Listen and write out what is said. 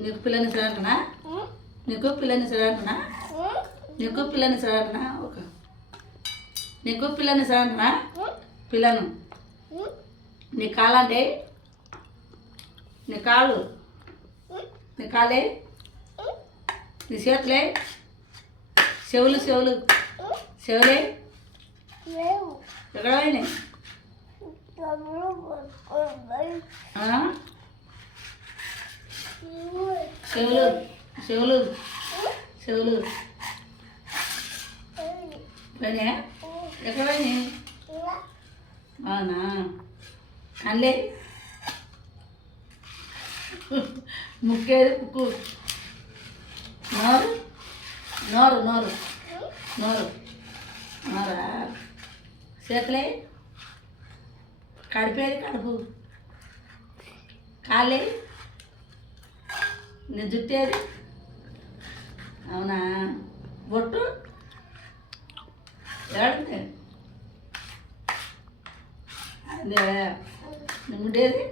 నీకు పిల్లని సరంటనా నీకు పిల్లని సరంటనా నీకు పిల్లని సరంటనా ఒక నీకు పిల్లని సరంటనా పిల్లను నీ కాలంటే నీ కాలు నీ కాలే నీ చేతులే చెవులు చెవులు చెవులే ఎక్కడ పోయినాయి చెవులు చెవులు చెవులు పోయినాయా ఎక్కడ పోయినాయి అవునా కళ్ళే ముక్కేది ముక్కు నోరు నోరు నోరు నోరు నోరా చేతులే కడిపేది కడుపు కాళ్ళే నీ జుట్టేది అవునా బొట్టు ఏడుంది అదే నీ ముడ్డేది